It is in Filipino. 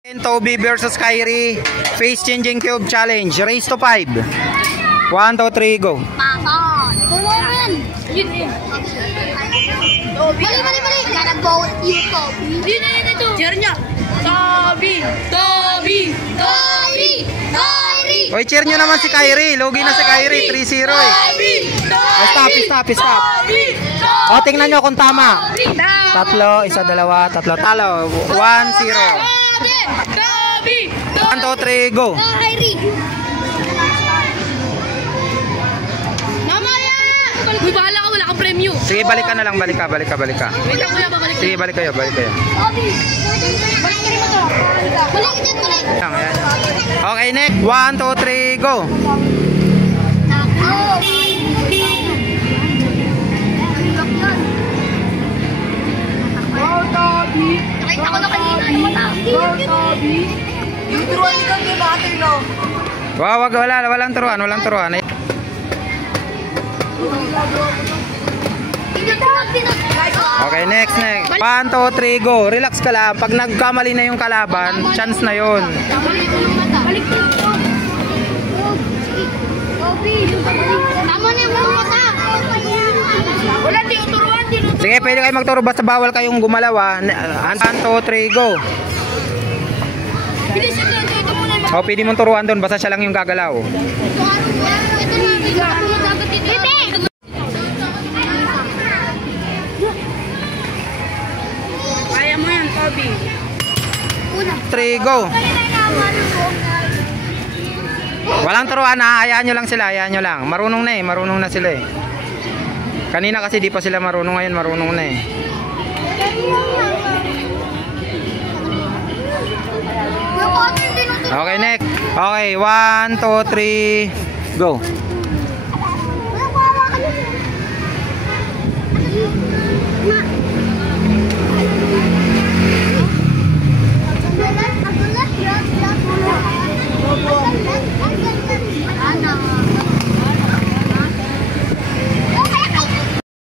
Toby versus Kyrie face changing cube challenge, race to 5. 1, 2, 3, go. Tulungan. Bali. Gotta go with you, Toby. Dito. Cheer niya. Toby. Oy, cheer nyo naman si Kyrie. Logi na si Kyrie, 3-0 eh. Stop. O, tingnan nyo kung tama. 3, 1, 2, talo. 1-0. 1, 2, 3, go. Uy, bahala ka, wala kang premyo. Sige, balik ka na lang, balik ka. Wait lang, kuya, babalik. Sige, balik kayo. Balik mo to. Balik. Ayan. Okay, next. 1, 2, 3, go. Nakita ko na kanina. Yung turuan ni Kang Gibater, no? Wag, walang turuan. Okay, next. 1, 2, 3, go. Relax ka lang. Pag nagkamali na yung kalaban, chance na yun. Balik mo. Tama na yung mata. Wala, di turuan. Sige, pwede kayo magturo. Basta bawal kayong gumalaw. 1, 2, 3, go. Ito muna yung O, pwede mong turuan doon. Basta siya lang yung gagalaw. Kaya mo yan, Toby. 3, go. Walang turuan ha. Hayaan nyo lang sila. Marunong na sila eh. Kanina kasi di pa sila marunong, ngayon marunong na eh. Okay, next. Okay, 1, 2, 3, go.